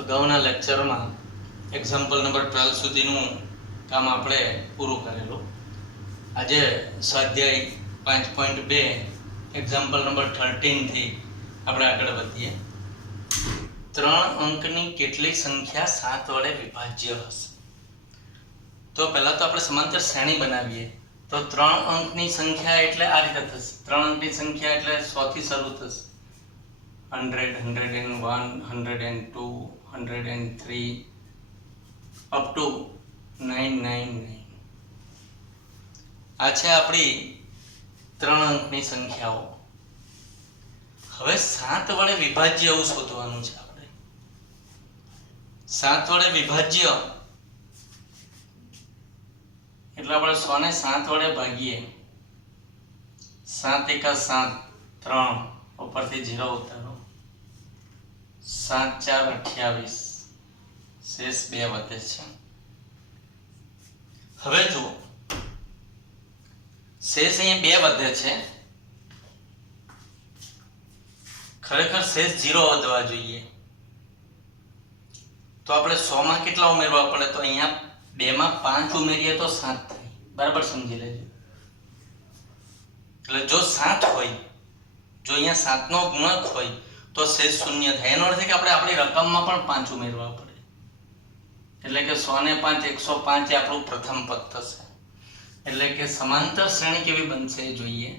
અગાઉના લેક્ચરમાં example number 12 સુધીનું કામ આપણે પૂરું કરેલું. આજે સ્વાધ્યાય 5.2 એક્ઝામ્પલ નંબર 13 થી આપણે આગળ વધીએ. 3 અંકની કેટલી સંખ્યા 7 વડે વિભાજ્ય હશે? તો પહેલા તો આપણે સમાંતર શ્રેણી બનાવીએ. તો 3 અંકની સંખ્યા એટલે આ રીતે થશે. 3 અંકની સંખ્યા એટલે 100 થી શરૂ થશે. 100, 101, 102, 103 up to 999. આ છે આપણી 3 અંકની સંખ્યાઓ. હવે 7 વડે વિભાજ્ય એવું શોધવાનું છે આપણે. 7 વડે વિભાજ્ય એટલે આપણે 100 ને 7 વડે ભાગીએ. 7 એકા 7, 3 ઉપરથી 0 ઉતારો. 7 4 28, શેષ 2 વધે છે. હવે જુઓ, શેષ અહીંયા 2 વધે છે. ખરેખર શેષ 0 વધવા જોઈએ. તો આપણે 100 માં કેટલા ઉમેરવા પડે? તો અહીંયા 2 માં 5 ઉમેરીએ તો 7 થાય. બરાબર સમજી લેજો. એટલે જો 7 હોય, જો અહીંયા 7 નો ગુણક હોય તો શેષ 0 થાય. એનો અર્થ છે કે આપણે આપણી રકમમાં પણ 5 ઉમેરવા પડે. એટલે કે 100 ને 5 105 એ આપણું પ્રથમ પદ થશે. એટલે કે સમાંતર શ્રેણી કેવી બનશે એ જોઈએ.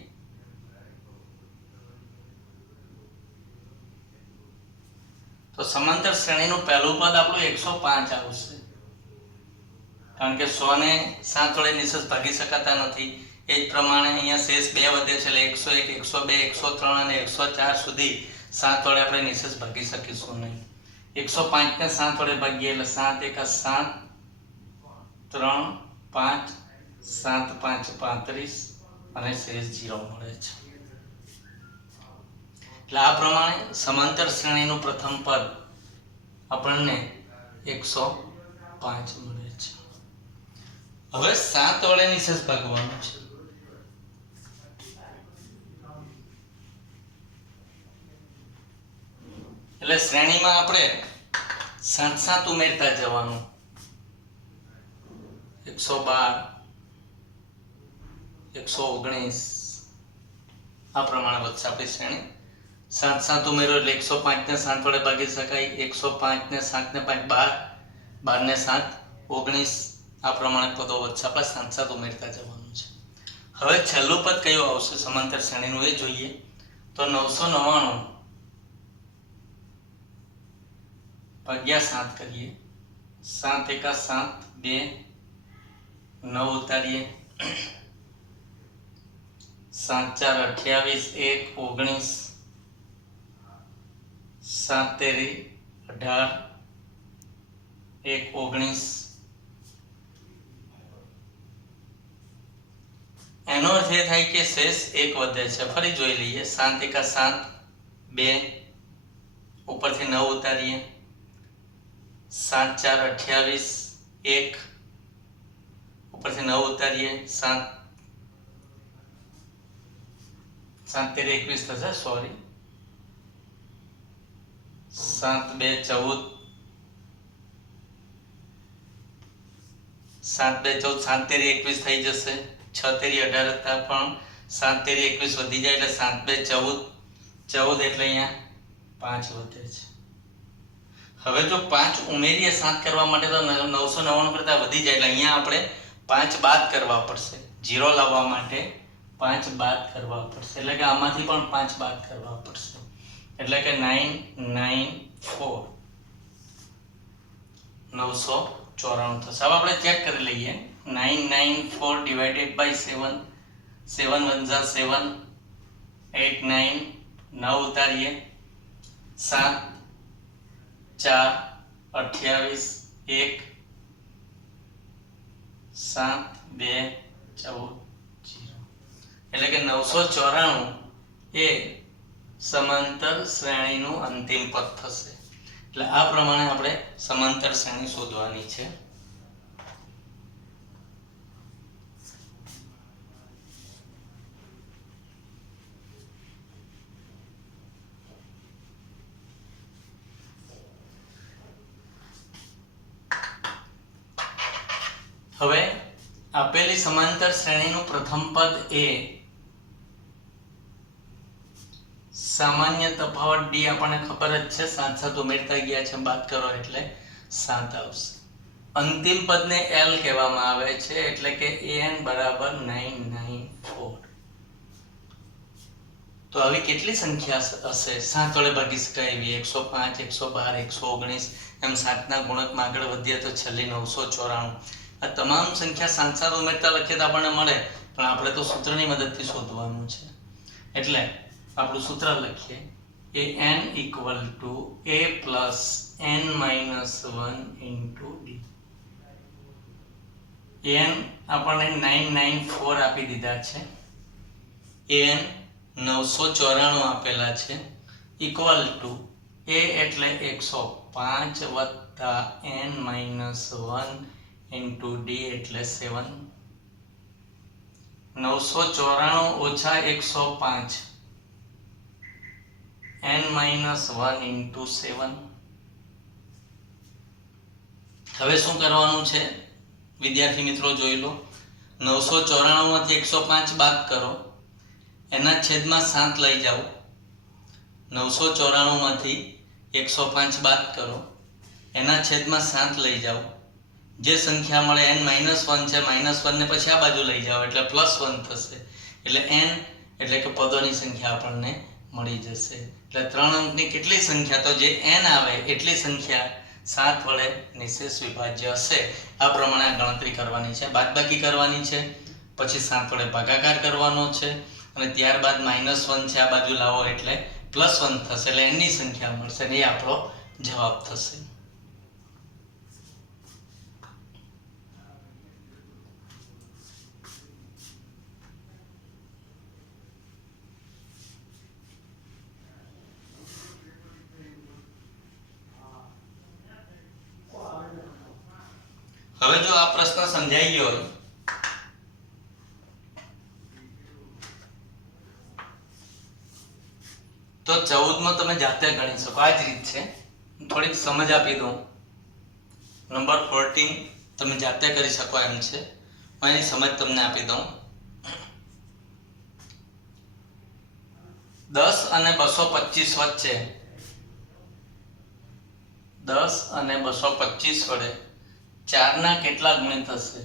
તો સમાંતર શ્રેણીનું પહેલું પદ આપણું 105 આવશે. કારણ કે 100 ને 7 વડે નિશેષ ભાગી શકાતા નથી. એ જ પ્રમાણે અહીંયા શેષ 2 વધે છે. એટલે 101, 102, 103 અને 104 સુધી 7 વડે આપણે નિશેષ ભાગી શકીશું નહીં. 105 ને 7 વડે ભાગીએ એટલે 7 એકા 7, 3 5, 7 5 35 અને શેષ 0 મળે છે. એટલે આ પ્રમાણે સમાંતર શ્રેણીનું પ્રથમ પદ આપણને 105 મળે છે. હવે 7 વડે નિશેષ ભાગવાનું છે. એટલે શ્રેણીમાં આપણે 7 7 ઉમેરતા જવાનું. 112, 119 આ પ્રમાણે વધશે આપણી શ્રેણી. 7 7 ઉમેરો એટલે 105 ને 7 વડે ભાગી શકાય. 105 ને 7 ને 5 12, 12 ને 7 19 આ પ્રમાણે પદો વધશે. આપણે 7 7 ઉમેરતા જવાનું છે. હવે છેલ્લું પદ કયું આવશે સમાંતર શ્રેણીનું એ જોઈએ. તો 999 ભાગ્યા 7 કરીએ. 7 એકા 7, 2 9 ઉતારીએ. 7 4 28, 1 19, 7 તેરી 18, 1 19. એનો અર્થ એ થાય કે શેષ 1 વધે છે. ફરી જોઈ લઈએ. 7 એકા 7, 2 ઉપરથી 9 ઉતારીએ. 7 4 28, 1 ઉપરથી 9 ઉતારીએ. 7 7 તેરી 21 થશે. સોરી, 7 2 14, 7 2 14, 7 તેરી 21 થઈ જશે. 6 તેરી 18 હતા પણ 7 તેરી 21 વધી જાય એટલે 7 2 14, 14 એટલે અહીંયા 5 વધે છે. હવે જો 5 ઉમેરીએ 7 કરવા માટે તો 999 કરતા વધી જાય. એટલે અહીંયા આપણે 5 બાદ કરવા પડશે. 0 લાવવા માટે 5 બાદ કરવા પડશે. એટલે કે આમાંથી પણ 5 બાદ કરવા પડશે. એટલે કે 994 994 થશે. હવે આપણે ચેક કરી લઈએ. 994 ડિવાઇડેડ બાય 7, 7 1 7, 8 9 9 ઉતારીએ. 7 4 28, 1 7 2 14 0. એટલે કે 994 એ સમાંતર શ્રેણીનું અંતિમ પદ થશે. એટલે આ પ્રમાણે આપણે સમાંતર શ્રેણી શોધવાની છે. હવે આપેલી સમાંતર શ્રેણીનું પ્રથમ પદ એ સામાન્ય તફાવત d આપણને ખબર જ છે, 7 7 ઉમેરતા ગયા છે, બાદ કરો એટલે 7 આવશે. અંતિમ પદને l કહેવામાં આવે છે, એટલે કે an બરાબર 994. તો આવી કેટલી સંખ્યા હશે 7 વડે ભાગી શકાય એવી? 105, 112, 119, એમ 7 ના ગુણકમાં આગળ વધીએ તો છેલ્લી 994. આ તમામ સંખ્યા 7 7 ઉમેરતા લખીએ તો આપણને મળે, પણ આપણે તો સૂત્રની મદદથી શોધવાનું છે. એટલે આપણું સૂત્ર લખીએ, an equal to a plus n minus 1 into d. an આપણને 994 આપી દીધા છે, an 994 આપેલા છે, ઇક્વલ ટુ a એટલે 105 વત્તા n minus 1 into d એટલે 7. 994 ઓછા 105 n minus 1 into 7. હવે શું કરવાનું છે વિદ્યાર્થી મિત્રો? જોઈ લો, 994 માંથી 105 બાદ કરો, એના છેદમાં 7 લઈ જાઓ. 994 માંથી 105 બાદ કરો, એના છેદમાં 7 લઈ જાઓ. જે સંખ્યા મળે n -1 છે, -1 ને પછી આ બાજુ લઈ જાઓ એટલે +1 થશે. એટલે n એટલે કે પદોની સંખ્યા આપણને મળી જશે. એટલે 3 અંકની કેટલી સંખ્યા? તો જે n આવે એટલી સંખ્યા 7 વડે નિશેષ વિભાજ્ય હશે. આ પ્રમાણે ગણતરી કરવાની છે, બાદબાકી કરવાની છે, પછી 7 વડે ભાગાકાર કરવાનો છે, અને ત્યારબાદ -1 છે આ બાજુ લાવો એટલે +1 થશે. એટલે n ની સંખ્યા મળશે અને એ આપણો જવાબ થશે. હવે જો આ પ્રશ્ન સમજાઈ ગયો હોય તો 14 તમે જાતે ગણી શકો. આ જ રીત છે, થોડીક સમજ આપી દઉં. નંબર 14 તમે જાતે કરી શકો એમ છે, હું એની સમજ તમને આપી દઉં. 10 અને 225 વચ્ચે 10 અને 225 વડે 4 ના કેટલા ગુણ્ય થશે?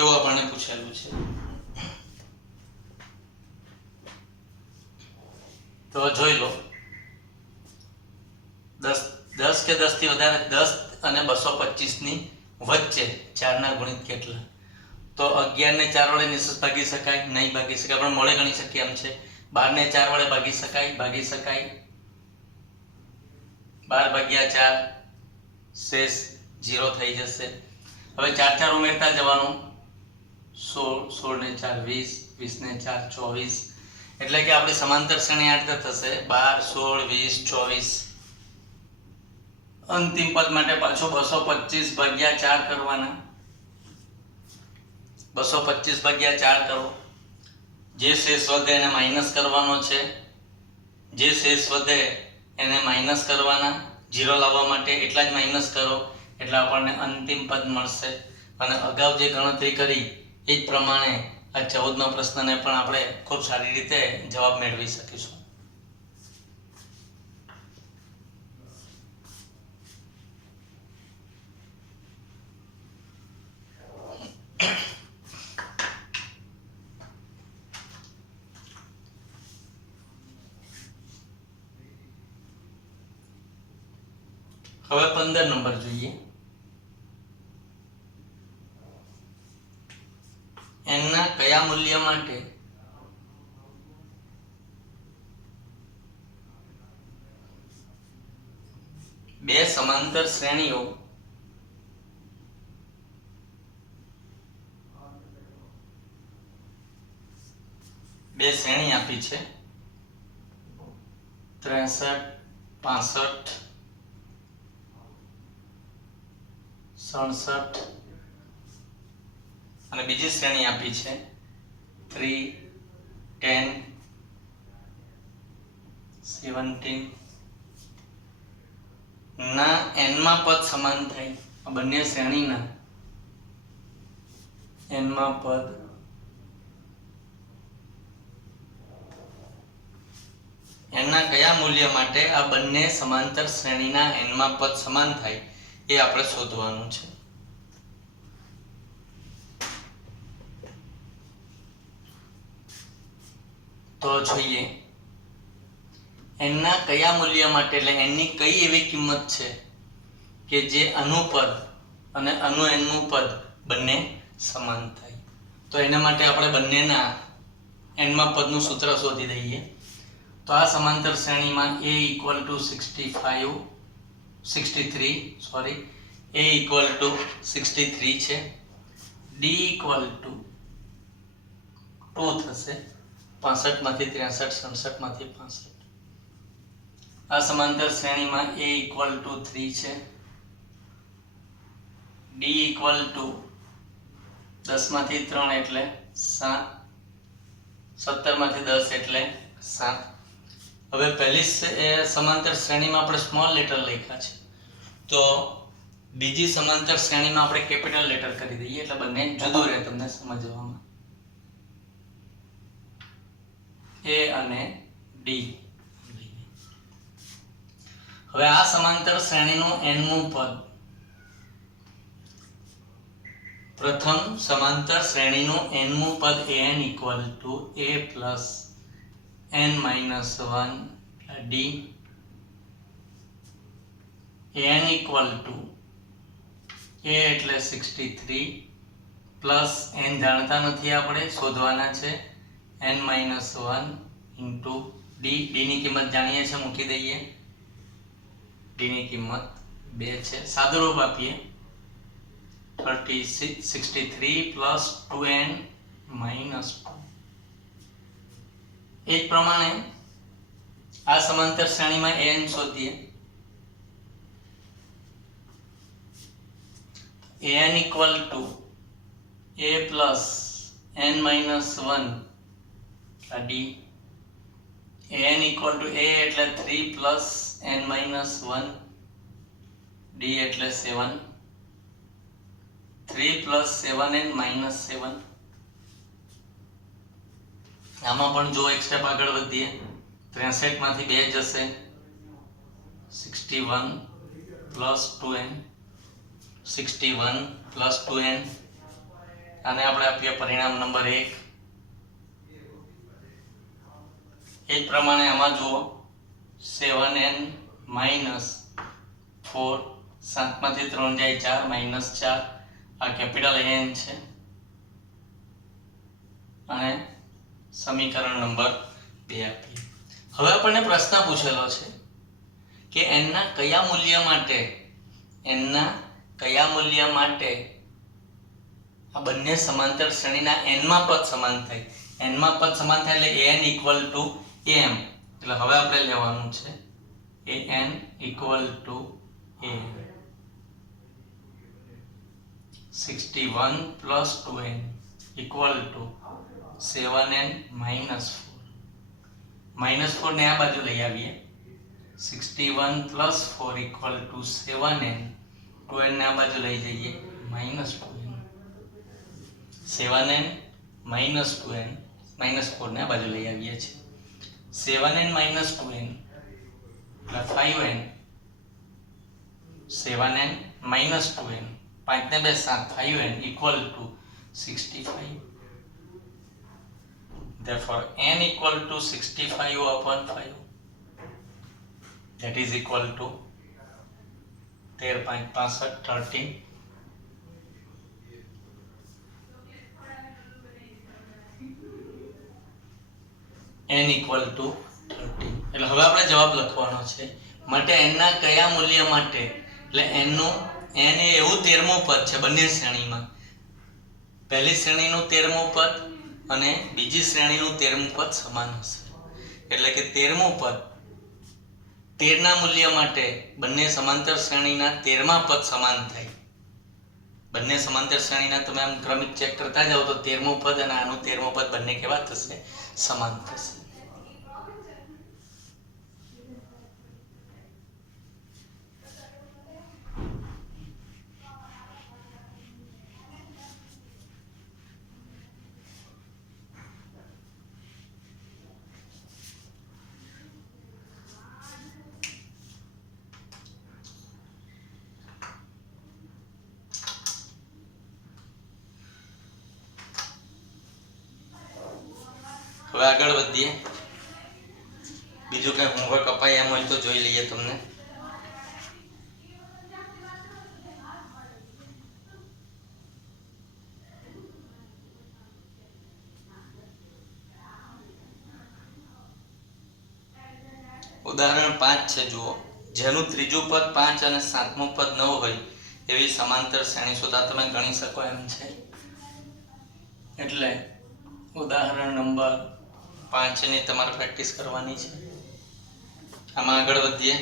એવું આપણને પૂછેલું છે. તો જોઈ લો, 10 કે 10 થી વધારે 10 અને 225 ની વચ્ચે 4 ના ગુણિત કેટલા? તો 11 ને 4 વડે નિશેષ ભાગી શકાય? નહીં ભાગી શકાય, પણ મોડે ગણી શકીએ એમ છે. 12 ને 4 વડે ભાગી શકાય? ભાગી શકાય. 12 ભાગ્યા 4 શેષ 0 થઈ જશે. હવે 4 4 ઉમેરતા જવાનું. 16 16 ને 4 20, 20 ને 4 24, એટલે કે આપણી સમાંતર શ્રેણી આ રીતે થશે 12 16 20 24. અંતિમ પદ માટે પાછો 225 ભાગ્યા 4 કરવાના. 225 ભાગ્યા 4 કરો, જે શેષ વધે એને માઇનસ કરવાનો છે, જે શેષ વધે એને માઇનસ કરવાના. 0 લાવવા માટે એટલા જ માઇનસ કરો એટલે આપણને અંતિમ પદ મળશે. અને અગાઉ જે ગણતરી કરી એ જ પ્રમાણે આ 14મા પ્રશ્નને પણ આપણે ખૂબ સારી રીતે જવાબ મેળવી શકીશું. હવે 15 નંબર જોઈએ. n ના કયા મૂલ્ય માટે બે સમાંતર શ્રેણીઓ આપી છે 63 65 67 અને બીજી શ્રેણી આપી છે 3 10 17 ના n માં પદ સમાન થાય, આ બંને શ્રેણીના n માં પદ n ના કયા મૂલ્ય માટે આ બંને સમાંતર શ્રેણીના n માં પદ સમાન થાય એ આપણે શોધવાનું છે. તો જોઈએ n ના કયા મૂલ્ય માટે, એટલે n ની કઈ એવી કિંમત છે કે જે અનુપદ અને અનુ n નું પદ બંને સમાન થાય. તો એના માટે આપણે બંનેના n માં પદનું સૂત્ર શોધી દઈએ. તો આ સમાંતર શ્રેણીમાં a = 63 છે, d = 2 થશે, 65 માંથી 63, 67 માંથી 65. આ સમાંતર શ્રેણીમાં a = 3 છે, d = 10 માંથી 3 એટલે 7, 17 માંથી 10 એટલે 7. હવે પહેલી સમાંતર શ્રેણીમાં આપણે સ્મોલ લેટર લખ્યા છે, તો બીજી સમાંતર શ્રેણીમાં આપણે કેપિટલ લેટર કરી દઈએ એટલે બંને જુદું રહે તમને સમજવામાં. a અને d. હવે આ સમાંતર શ્રેણીનું n મું પદ, પ્રથમ સમાંતર શ્રેણીનું n મું પદ an = a plus n minus 1 d. an = a એટલે 63 પ્લસ n જાણતા નથી, આપણે શોધવાના છે, n minus 1 into d. d ની કિંમત જાણીએ છીએ, મૂકી દઈએ. d ની કિંમત 2 છે, સાદુરૂપ આપીએ 63 plus 2n minus 2. એ જ પ્રમાણે આ સમાંતર શ્રેણીમાં n શોધીએ. an = a plus n minus 1 d. an = a એટલે 3 plus n minus 1 d એટલે 7, 3 plus 7n minus 7. આમાં પણ જો એક સ્ટેપ આગળ વધીએ, 63 માંથી 2 જશે, 61 plus 2n, 61 plus 2n. આને આપણે આપીએ પરિણામ નંબર 1. એ જ પ્રમાણે આમાં જુઓ 7n minus 4, 7 માંથી 3 જાય 4 minus 4, આ કેપિટલ n છે. અને સમીકરણ નંબર 2 આપીએ. હવે આપણને પ્રશ્ન પૂછેલો છે કે n ના કયા મૂલ્ય માટે આ બંને સમાંતર શ્રેણીના n માં પદ સમાન થાય. n માં પદ સમાન થાય એટલે an = am. એટલે હવે આપણે લેવાનું છે an = am. 61 plus 2n = 7n minus 4. -4 ને આ બાજુ લઈ આવીએ. 61 plus 4 = 7n. 2n ને આ બાજુ લઈ જઈએ, -2n. 7n minus 2n, -4 ને આ બાજુ લઈ આવીએ છીએ. 7n minus 2n એટલે 5n. 7n minus 2n, 5 ને 2 7, 5n = 65. Therefore n = 65/5. That is equal to 13.65 13. n = 13. એટલે હવે આપણે જવાબ લખવાનો છે. માટે n ના કયા મૂલ્ય માટે, એટલે n એ એવું 13મું પદ છે બંને શ્રેણીમાં. પહેલી શ્રેણીનું 13મું પદ અને બીજી શ્રેણીનું 13મું પદ સમાન હશે. એટલે કે 13મું પદ 13 ના મૂલ્ય માટે બંને સમાંતર શ્રેણીના 13મા પદ સમાન થાય. બંને સમાંતર શ્રેણીના તમે આમ ક્રમિક ચેક કરતા જાઓ તો 13મું પદ અને આનું 13મું પદ બંને કેવા થશે? સમાન થશે. હવે આગળ વધીએ. બીજું કંઈ હોમવર્ક અપાય એમ હોય તો જોઈ લઈએ તમને. ઉદાહરણ 5 છે જુઓ. જેનું ત્રીજું પદ 5 અને સાતમું પદ 9 હોય એવી સમાંતર શ્રેણી શોધા. તમે ગણી શકો એમ છે. એટલે ઉદાહરણ નંબર 5 ની તમારે પ્રેક્ટિસ કરવાની છે. આમાં આગળ વધીએ.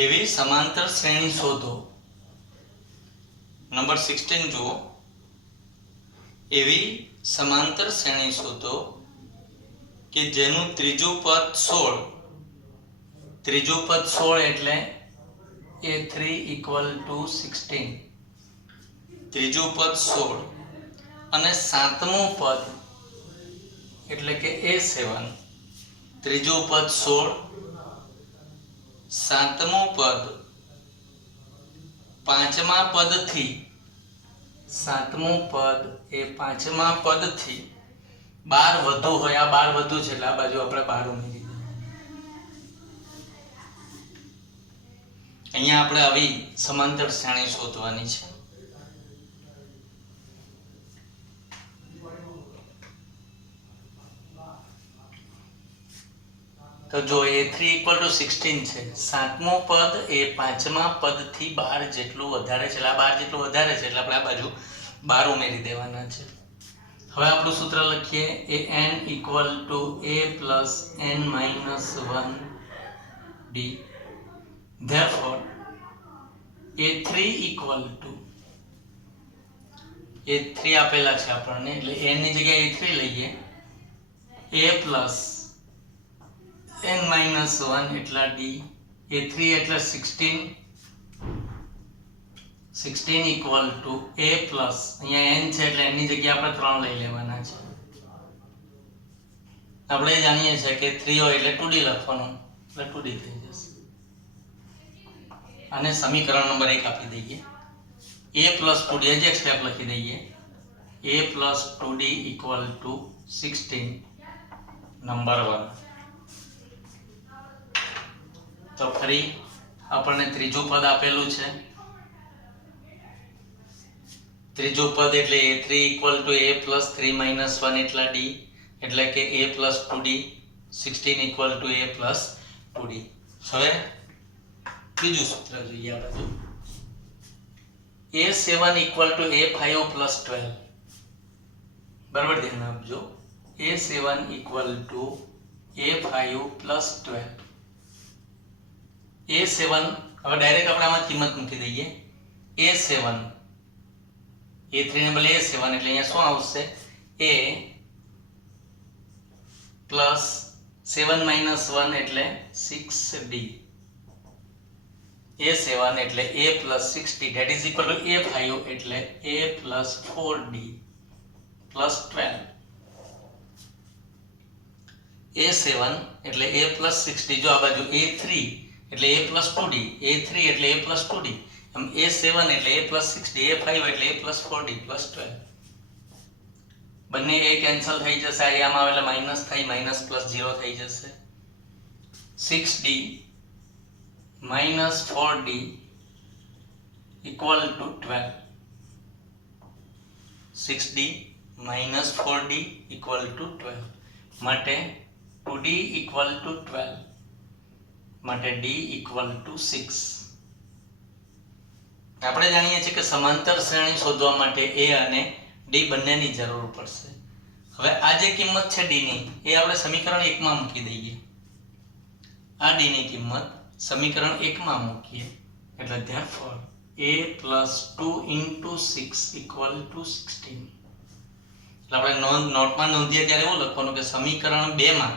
એવી સમાંતર શ્રેણી શોધો. નંબર 16 જુઓ. એવી સમાંતર શ્રેણી શોધો કે જેનું ત્રીજું પદ 16, ત્રીજું પદ 16 એટલે a3 = 16, ત્રીજું પદ 16 અને સાતમું પદ એટલે કે a7, ત્રીજું પદ 16, સાતમું પદ પાંચમા પદથી, સાતમું પદ એ પાંચમા પદથી 12 વધુ હોય. આ 12 વધુ છે એટલે આ બાજુ આપણે 12 ઉમેરી દઈએ. અહીંયા આપણે આવી સમાંતર શ્રેણી શોધવાની છે. તો જો a3 = 16 છે. સાતમું પદ એ પાંચમા પદથી 12 જેટલું વધારે છે. એટલે આ 12 જેટલું વધારે છે એટલે આપણે આ બાજુ 12 ઉમેરી દેવાના છે. હવે આપણું સૂત્ર લખીએ. an = a + n - 1d. therefore a3 આપેલા છે આપણને એટલે n ની જગ્યાએ a3 લઈએ. a + n - 1 એટલા d. a3 એટલે 16, 16 = a પ્લસ અહીંયા n છે એટલે n ની જગ્યાએ આપણે 3 લઈ લેવાના છે. આપણે જાણીએ છીએ કે 3 હોય એટલે 2d લખવાનું એટલે 2d થઈ જશે. અને સમીકરણ નંબર 1 આપી દઈએ. a + 2d જ એક સ્ટેપ લખી દઈએ. a + 2d = 16 number 1. તો ફરી આપણને ત્રીજું પદ આપેલું છે. ત્રીજું પદ એટલે a3 = a + 3 - 1 એટલા d એટલે કે a + 2d, 16 = a + 2d. હવે બીજું સૂત્ર જોઈએ આપણે. a7 = a5 + 12. બરાબર ધ્યાન આપજો. a7 = a5 + 12. a7 હવે ડાયરેક્ટ આપણે આમાં કિંમત મૂકી દઈએ. a7 a3 ને બદલે a7 એટલે અહીંયા શું આવશે? a + 7 - 1 એટલે 6d. a7 એટલે a + 6d that is equal to a5 એટલે a + 4d + 12. a7 એટલે a + 6d. જો આ બાજુ a3 એટલે a + 2d, a3 એટલે a + 2d, આમ a7 એટલે a + 6d, a5 એટલે a + 4d + 12. બંને a કેન્સલ થઈ જશે. આમાં આવે એટલે માઈનસ થાય, માઈનસ પ્લસ 0 થઈ જશે. 6d - 4d = 12. 6d - 4d = 12 માટે 2d = 12 માટે d = 6. આપણે જાણીએ છીએ કે સમાંતર શ્રેણી શોધવા માટે a અને d બંનેની જરૂર પડશે. હવે આ જે કિંમત છે d ની એ આપણે સમીકરણ 1 માં મૂકી દઈએ. આ d ની કિંમત સમીકરણ 1 માં મૂકીએ એટલે therefore a + 2 * 6 = 16. એટલે આપણે નોટમાં નોંધીએ ત્યારે એવું લખવાનું કે સમીકરણ 2 માં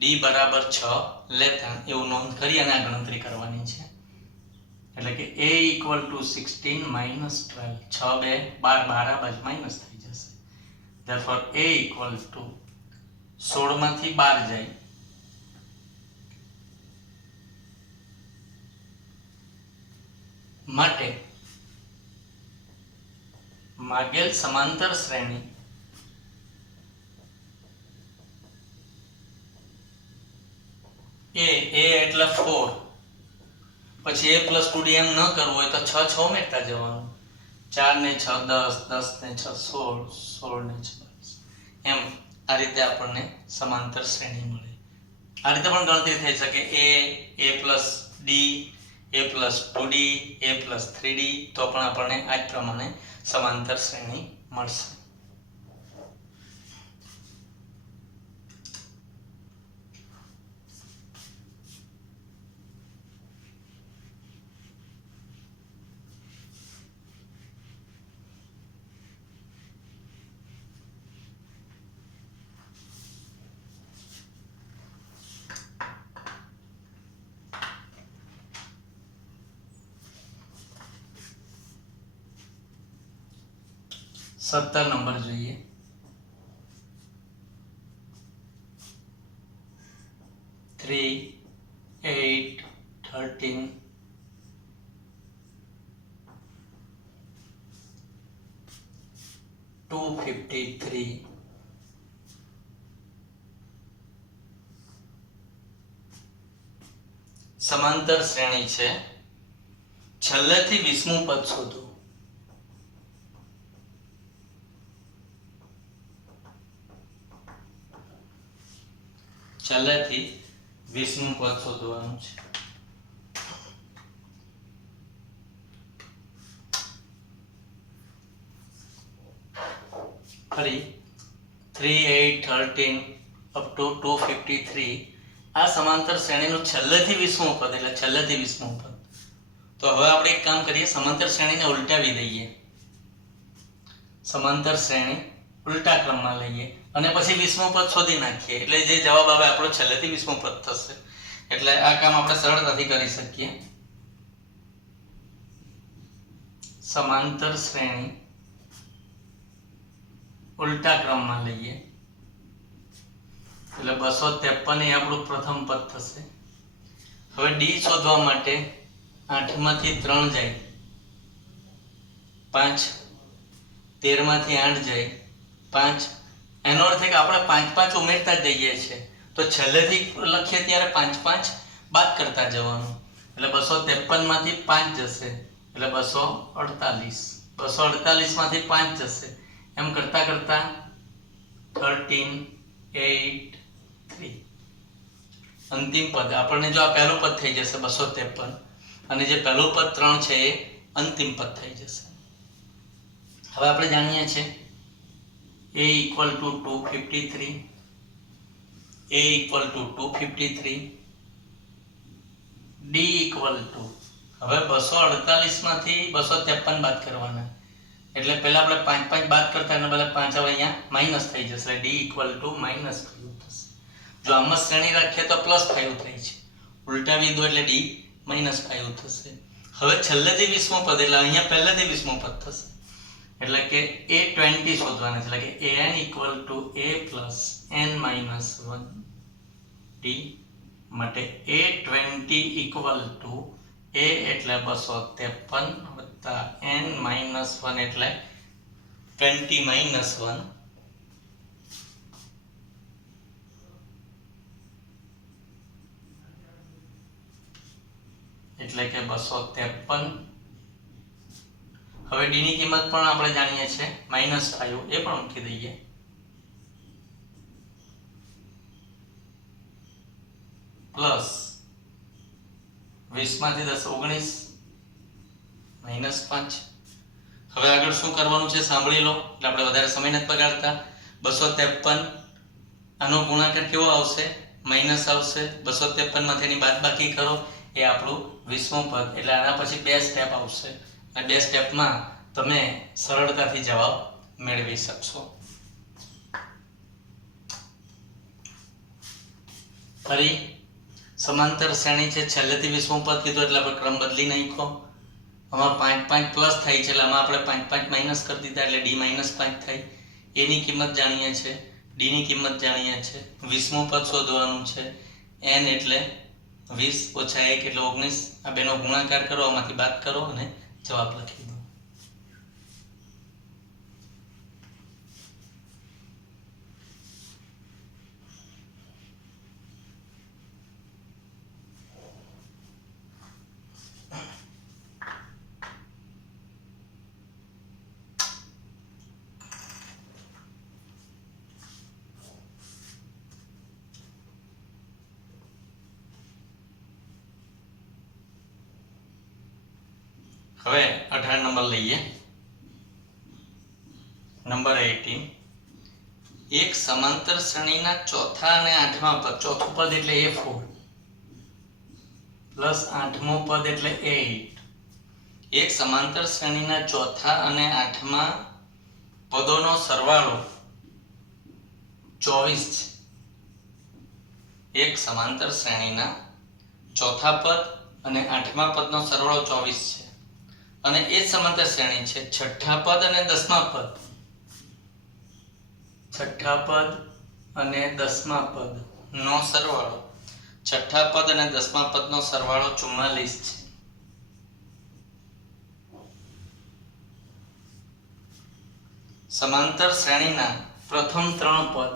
d = 6 લેતા એવું નોંધ કરી અને આ ગણતરી કરવાની છે. એટલે કે a = 16 - 12, 6 2 12, 12 આ બાજુ માઈનસ થઈ જશે. therefore a = 16 માંથી 12 જાય માટે માગેલ સમાંતર શ્રેણી એ એટલે 4, પછી a + 2d એમ ન કરવું હોય તો 6 6 ઉમેરતા જવાનું, 4 ને 6 10, 10 ને 6 16, 16 ને 6 એમ આ રીતે આપણને સમાંતર શ્રેણી મળે. આ રીતે પણ ગણતરી થઈ શકે a + d, a + 2d, a + 3d, તો પણ આપણને આ જ પ્રમાણે સમાંતર શ્રેણી મળશે. સત્તર નંબર જોઈએ. 3, 8, 13, 253. સમાંતર શ્રેણી છે. છેલ્લેથી 20મું પદ શોધો. છેલ્લેથી 20મું પદ શોધવાનું છે. ફરી 3, 8, 13 up to 253 આ સમાંતર શ્રેણીનું છેલ્લેથી 20મું પદ એટલે છેલ્લેથી 20મું પદ. તો હવે આપણે એક કામ કરીએ, સમાંતર શ્રેણીને ઉલટાવી દઈએ. સમાંતર શ્રેણી ઉલટા ક્રમમાં લઈએ અને પછી 20મું પદ શોધી નાખીએ એટલે જે જવાબ આવે આપણો છેલ્લેથી 20મું પદ થશે. એટલે આ કામ આપણે સરળતાથી કરી શકીએ. સમાંતર શ્રેણી ઉલટા ક્રમમાં લઈએ એટલે 253 એ આપણું પ્રથમ પદ થશે. હવે ડી શોધવા માટે 8 માંથી 3 જાય, 5, 13 માંથી 8 જાય, 5. એનો અર્થ કે આપણે 5 5 ઉમેરતા જઈએ છીએ, તો છેલ્લેથી લખીએ ત્યારે 5 5 બાદ કરતા જવાનું એટલે 253 માંથી 5 જશે એટલે 248. 248 માંથી 5 જશે એમ કરતા કરતા 13, 8, 3 અંતિમ પદ આપણને જો આ પહેલું પદ થઈ જશે 253 અને જે પહેલું પદ 3 છે એ અંતિમ પદ થઈ જશે. હવે આપણે જાણીએ છીએ a = 253, a = 253, d = હવે 248 માંથી 253 બાદ કરવાના એટલે પહેલા આપણે 5 5 બાદ કરતા એના બદલે 5 હવે અહીંયા માઈનસ થઈ જશે એટલે d = -5 થશે. જો આમાં શ્રેણી રાખીએ તો +5 થાય છે, ઉલટાવી દો એટલે d -5 થશે. હવે છેલ્લેથી 20મું પદ એટલે અહીંયા પહેલેથી 20મું પદ થશે એટલે કે a20 શોધવાના છે એટલે કે an = a + n-1 d માટે a20 = a એટલે 253 n-1 એટલે 20 - 1 એટલે કે 253. હવે d ની કિંમત પણ આપણે જાણીએ છીએ -5 એ પણ મૂકી દઈએ પ્લસ 20 માંથી 10 19 -5. હવે આગળ શું કરવાનું છે સાંભળી લો એટલે આપણે વધારે સમય નથી બગાડતા. 253 આનો ગુણાકાર કેવો આવશે? માઈનસ આવશે. 253 માંથી એની બાદબાકી કરો એ આપણું 20મું પદ એટલે આના પછી બે સ્ટેપ આવશે અને બે સ્ટેપમાં તમે સરળતાથી જવાબ મેળવી શકશો. ફરી સમાંતર શ્રેણી છે, છેલ્લેથી 20મું પદ કીધું એટલે આપણે ક્રમ બદલી નાખ્યો. આમાં 5 5 પ્લસ થાય છે એટલે આમાં આપણે 5 5 માઇનસ કરી દીધા એટલે d -5 થાય. a ની કિંમત જાણીએ છે, d ની કિંમત જાણીએ છે, 20મું પદ શોધવાનું છે. n એટલે 20 - 1 એટલે 19. આ બેનો ગુણાકાર કરો, આમાંથી બાદ કરો અને જવાબ લખી દો. હવે 18 નંબર લઈએ. નંબર 18, એક સમાંતર શ્રેણીના ચોથા અને આઠમા પદ, ચોથું પદ એટલે A4 પ્લસ આઠમું પદ એટલે A8. એક સમાંતર શ્રેણીના ચોથા અને આઠમા પદોનો સરવાળો 24 છે. એક સમાંતર શ્રેણીના ચોથા પદ અને આઠમા પદનો સરવાળો 24 છે. અને એ જ સમાંતર શ્રેણી છે છઠ્ઠા પદ અને દસમા પદ. છઠ્ઠા પદ અને દસમા પદ નો સરવાળો, છઠ્ઠા પદ અને દસમા પદનો સરવાળો 44 છે. સમાંતર શ્રેણીના પ્રથમ ત્રણ પદ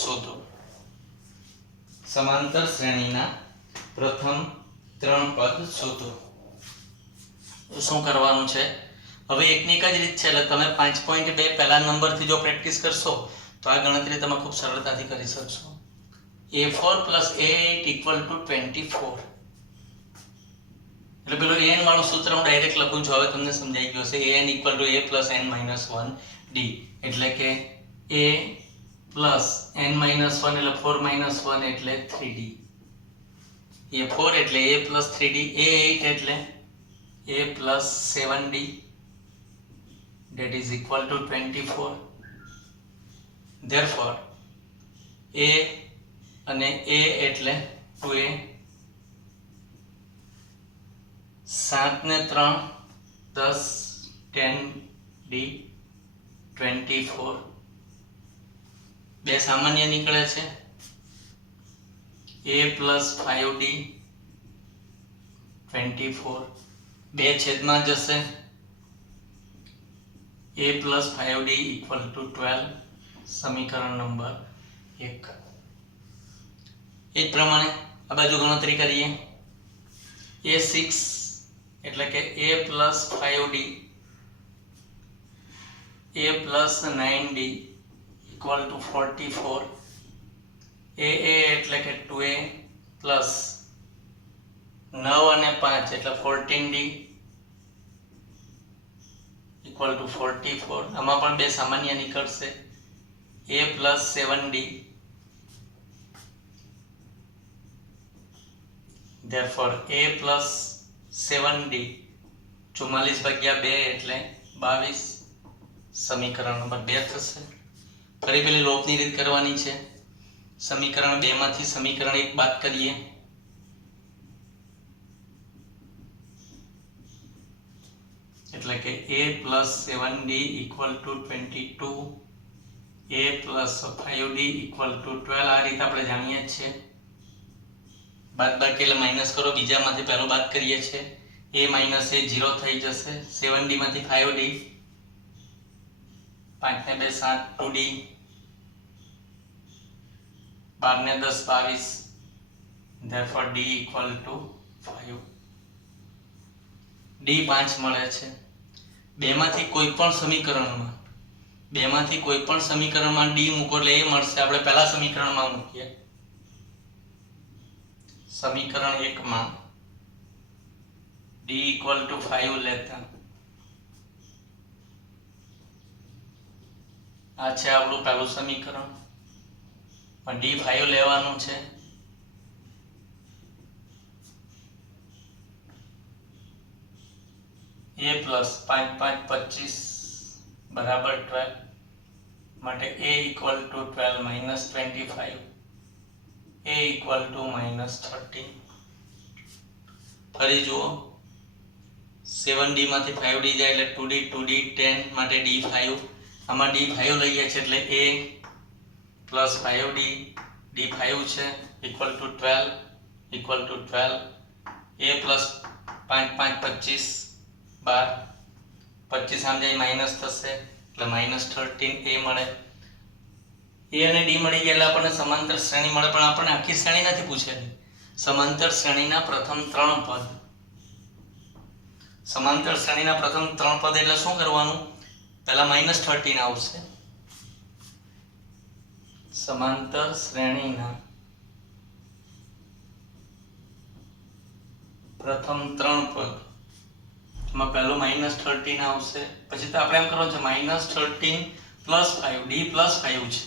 શોધો. સમાંતર શ્રેણીના પ્રથમ ત્રણ પદ શોધો. શું કરવાનું છે? હવે એકની એક જ રીત છે, એટલે તમે 5.2 પહેલા નંબરથી જો પ્રેક્ટિસ કરશો તો આ ગણતરી તમે ખૂબ સરળતાથી કરી શકશો. A4 + A8 = 24. એટલે પેલું an વાળું સૂત્ર હું ડાયરેક્ટ લખું છું, હવે તમને સમજાઈ ગયું હશે. an = a + n - 1d, એટલે કે a + n - 1 એટલે 4 - 1 એટલે 3d. A4 એટલે a + 3d, A8 એટલે a + 7d, that is equal to 24. Therefore a અને a એટલે 2a, 7 ને 3 10, 10d 24. બે સામાન્ય નીકળે છે, a + 5d 24. બે છેદમાં જશે, a + 5d = 12. સમીકરણ નંબર 1. એ જ પ્રમાણે આ બાજુ ગણતરી કરીએ. A6 એટલે કે a + 5d, a + 9d = 44. AA એટલે કે 2a પ્લસ 9 અને 5 એટલે 14d = 44. આમાં પણ બે સામાન્ય નીકળશે, a + 7d. Therefore a + 7d 44/2 એટલે 22. સમીકરણ નંબર 2 થશે. ફરી પેલી લોપની રીત કરવાની છે. સમીકરણ 2 માંથી સમીકરણ 1 બાદ કરીએ. એટલે કે a + 7d = 22, a + 5d = 12. આ રીત આપણે જાણીએ છીએ. બાદબાકી એટલે માઈનસ કરો, બીજામાંથી પહેલો બાદ કરીએ છીએ. a - a 0 થઈ જશે. 7d માંથી 5d, 5 ને 2 7, 2d, 12 ને 10 22. Therefore d = 5. d 5 મળે છે. બેમાંથી કોઈ પણ સમીકરણમાં d મૂકો એટલે એ મળશે. આપણે પહેલા સમીકરણમાં મૂકીએ. સમીકરણ 1 માં d = 5 લેતા, આ છે આપણું પહેલું સમીકરણ. d 5 લેવાનું છે. a + 5 5 25 = 12 માટે a = 12 - 25, a = -13. ફરી જુઓ, 7d માંથી 5d જાય એટલે 2d 2d 10 માટે d 5. આમાં d 5 લઈએ છીએ એટલે a + 5d d 5 છે = 12, ઇક્વલ ટુ 12 એ પ્લસ 5 5 25 12 25 આમ જાય માઇનસ થશે એટલે -13 એ મળે એ અને ડી મળી ગયા એટલે આપણને સમાંતર શ્રેણી મળે પણ આપણને આખી શ્રેણી નથી પૂછેલી સમાંતર શ્રેણીના પ્રથમ 3 પદ સમાંતર શ્રેણીના પ્રથમ 3 પદ એટલે શું કરવાનું પહેલા -13 આવશે સમાંતર શ્રેણીના પ્રથમ 3 પદ એમાં પહેલું -13 આવશે પછી તો આપણે એમ કરવાનું છે -13 પ્લસ 5 ડી પ્લસ 5 છે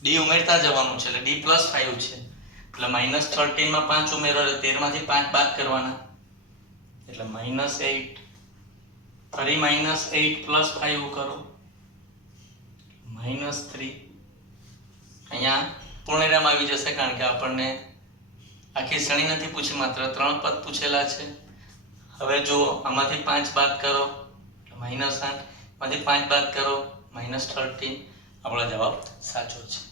ડી ઉમેરતા જવાનું છે એટલે ડી પ્લસ 5 છે એટલે -13 માં 5 ઉમેરો એટલે 13 માંથી 5 બાદ કરવાના એટલે -8 ફરી -8 પ્લસ 5 કરો -3 અહીંયા પૂર્ણવિરામ આવી જશે કારણ કે આપણને આખી શ્રેણી નથી પૂછી માત્ર 3 પદ પૂછેલા છે હવે જો આમાંથી 5 બાદ કરો એટલે -8 માંથી 5 બાદ કરો -13 આપણો જવાબ સાચો છે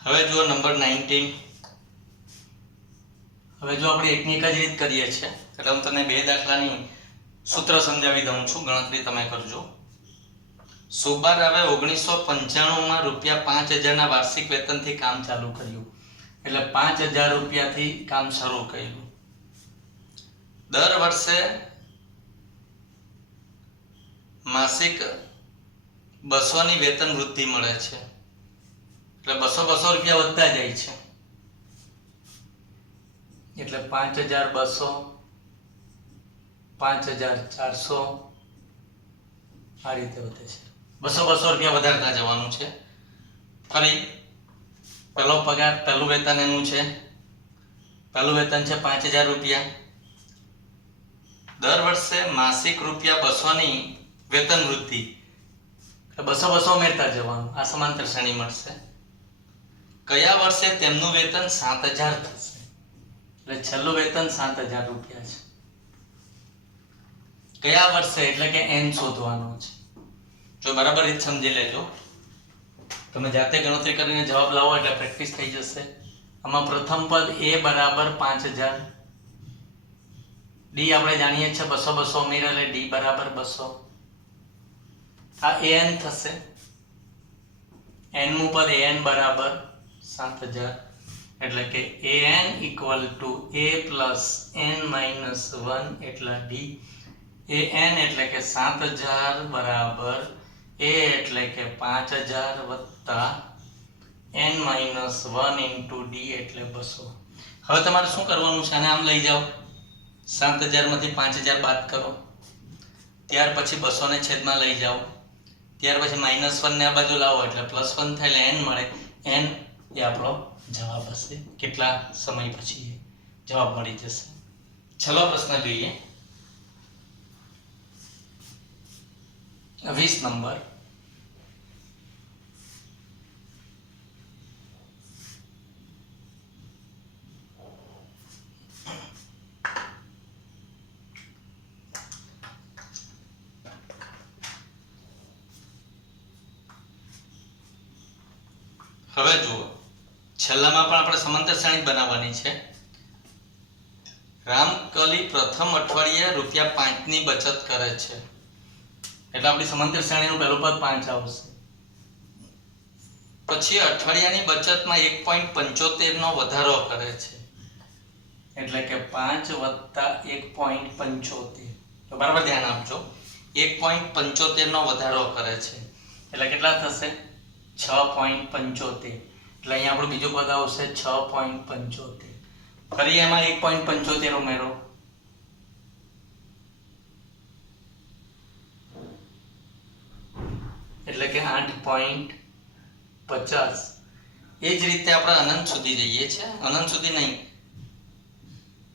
હવે જુઓ નંબર 19 હવે જો આપણે એકની એક જ રીત કરીએ છીએ એટલે હું તમને બે દાખલાની સૂત્ર સમજાવી દઉં છું ગણતરી તમે કરજો સુબારાવે 1995 માં ₹5000 ના વાર્ષિક વેતનથી કામ ચાલુ કર્યું એટલે 5000 રૂપિયાથી કામ શરૂ કર્યું દર વર્ષે માસિક 200 ની વેતન વૃદ્ધિ મળે છે એટલે 200 રૂપિયા વધતા જાય છે એટલે 5200 5400 આ રીતે વધે છે 200 રૂપિયા વધારતા જવાનું છે ફરી પહેલો પગાર પહેલું વેતન એનું છે પહેલું વેતન છે 5000 રૂપિયા દર વર્ષે માસિક ₹200 ની વેતન વૃદ્ધિ એટલે 200 ઉમેરતા જવાનું આ સમાંતર શ્રેણી મળશે કયા વર્ષે તેમનું વેતન 7000 થશે એટલે છેલ્લું વેતન 7000 રૂપિયા છે કયા વર્ષે એટલે કે n શોધવાનો છે જો બરાબર રીત સમજી લેજો તમે જાતે ગણતરી કરીને જવાબ લાવો એટલે પ્રેક્ટિસ થઈ જશે આમાં પ્રથમ પદ a બરાબર 5000 d આપણે જાણીએ છીએ 200 ઉમેર્યા એટલે d બરાબર 200 આ an થશે n મું પદ an બરાબર 7000 એટલે કે an equal to a plus n minus 1 એટલા d an એટલે કે 7000 બરાબર a એટલે કે 5000 વત્તા n minus 1 into d એટલે 200 હવે તમારે શું કરવાનું છે આને આમ લઈ જાઓ 7000 માંથી 5000 બાદ કરો ત્યાર પછી 200 ને છેદમાં લઈ જાઓ ત્યાર પછી -1 ને આ બાજુ લાવો એટલે +1 થાય એટલે n મળે n એ આપણો જવાબ હશે કેટલા સમય પછી જવાબ મળી જશે છેલ્લો પ્રશ્ન જોઈએ 20 નંબર હવે જુઓ છેલ્લામાં પણ આપણે સમાંતર શ્રેણી બનાવવાની છે રામકલી પ્રથમ અઠવાડિયે ₹5 ની બચત કરે છે એટલે આપણી સમાંતર શ્રેણીનું પહેલું પદ 5 આવશે પછી અઠવાડિયાની બચતમાં 1.75 નો વધારો કરે છે એટલે કે 5 વત્તા 1.75 તો બરાબર ધ્યાન આપજો 1.75 નો વધારો કરે છે એટલે કેટલા થશે 6.75 એટલે અહીંયા આપણું બીજું પદ આવશે 6.75 ફરી એમાં 1.75 ઉમેરો એટલે કે 8.50 એ જ રીતે આપણે અનંત સુધી જઈએ છીએ અનંત સુધી નહીં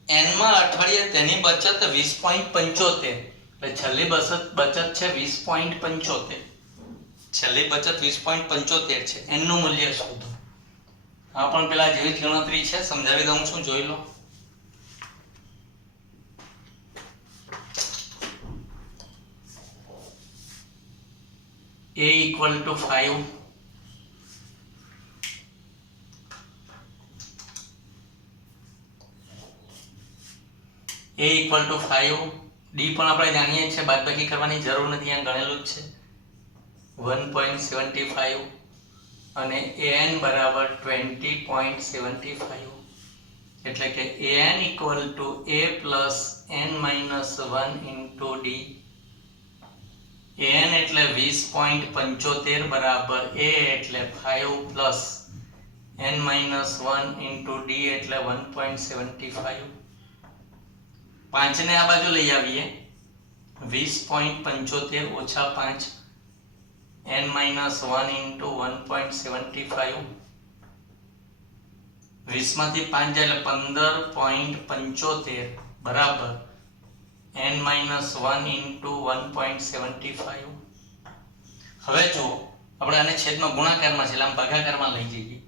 n માં અઠવાડિયે તેની બચત 20.75, એટલે છેલ્લી બચત છે 20.75, છેલ્લી બચત 20.75 છે. n નું મૂલ્ય શોધો. આ પણ પેલા જેવી ગણતરી છે, સમજાવી દઉં છું, જોઈ લો. a equal to 5, a equal to 5, d પણ આપણે જાણીએ છીએ, બાદબાકી કરવાની જરૂર નથી, અહીંયા ગણેલું જ છે 1.75 અને an બરાબર 20.75, એટલે કે an equal to a plus n minus 1 into d. an એટલે 20.75 બરાબર a એટલે 5 plus n minus 1 into d એટલે 1.75. 5 ને આ બાજુ લઈ આવીએ, 20.75 ઓછા 5, n minus 1 into 1.75. 20 માંથી 5 જાય એટલે 15.75 બરાબર n minus 1 into 1.75. હવે જો આપણે આને છેદમાં ગુણાકારમાં છે એટલે આમ ભાગાકારમાં લઈ જઈએ,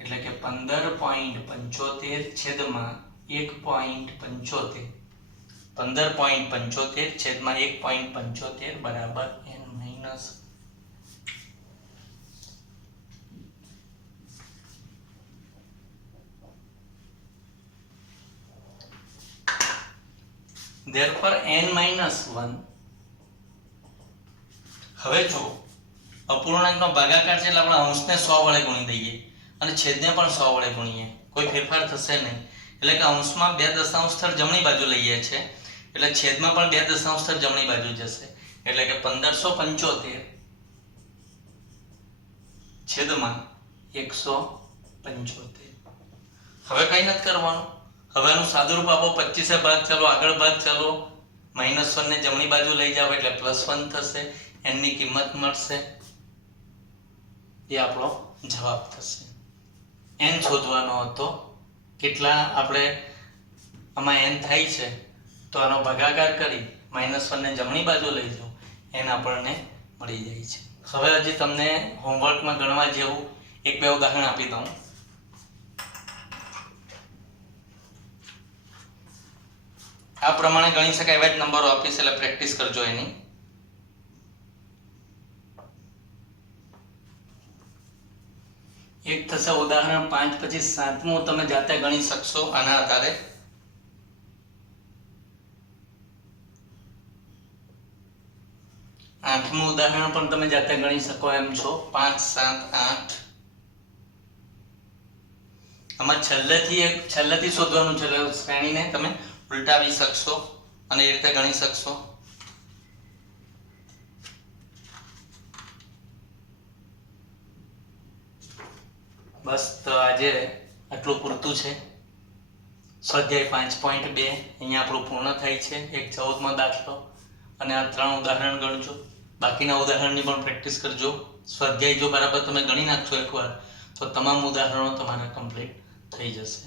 એટલે કે 15.75 છેદમાં 1.75, 15.75 છેદમાં 1.75 બરાબર n minus. Therefore n minus 1. હવે જો અપૂર્ણાંકનો ભાગાકાર છે એટલે આપણે અંશને 100 વડે ગુણી દઈએ અને છેદને પણ 100 વડે ગુણીએ, કોઈ ફેરફાર થશે નહીં. એટલે કે અંશમાં 2 દશાંશ સ્થળ જમણી બાજુ લઈએ છે એટલે છેદમાં પણ 2 દશાંશ સ્થળ જમણી બાજુ જશે, એટલે કે 1575 છેદમાં 175. હવે કઈ નથી કરવાનું. હવે આનું સાદુરૂપ આપો, 25 ભાગ ચાલો, આગળ ભાગ ચાલો, -1 ને જમણી બાજુ લઈ જાવ એટલે +1 થશે, n ની કિંમત મળશે, એ આપણો જવાબ થશે. n શોધવાનો હતો, કેટલા આપણે આમાં n થાય છે તો આનો ભાગાકાર કરી -1 ને જમણી બાજુ લઈ જાવ, n આપણને મળી જાય છે. હવે હજી તમને હોમવર્કમાં ગણવા જેવું 1-2 ઉદાહરણ આપી દઉં. આ પ્રમાણે ગણી શકાય એવા જ નંબરો આપીશ, એટલે પ્રેક્ટિસ કરજો એની. એક થશે ઉદાહરણ 5, પછી 7મું તમે જાતે ગણી શકશો આના આધારે. આઠમું ઉદાહરણ પણ તમે જાતે ગણી શકો એમ છો, 5, 7, 8. આમાં છેલ્લેથી શોધવાનું છે, એટલે શ્રેણીને તમે ઉલટાવી શકશો અને એ રીતે ગણી શકશો. બસ, તો આજે આટલું પૂરતું છે. સ્વાધ્યાય 5.2 અહીંયા આપણું પૂર્ણ થાય છે. એક 14મો દાખલો અને આ 3 ઉદાહરણ ગણજો. બાકીના ઉદાહરણની પણ પ્રેક્ટિસ કરજો. સ્વાધ્યાય જો બરાબર તમે ગણી નાખશો એકવાર તો તમામ ઉદાહરણો તમારા કમ્પ્લીટ થઈ જશે.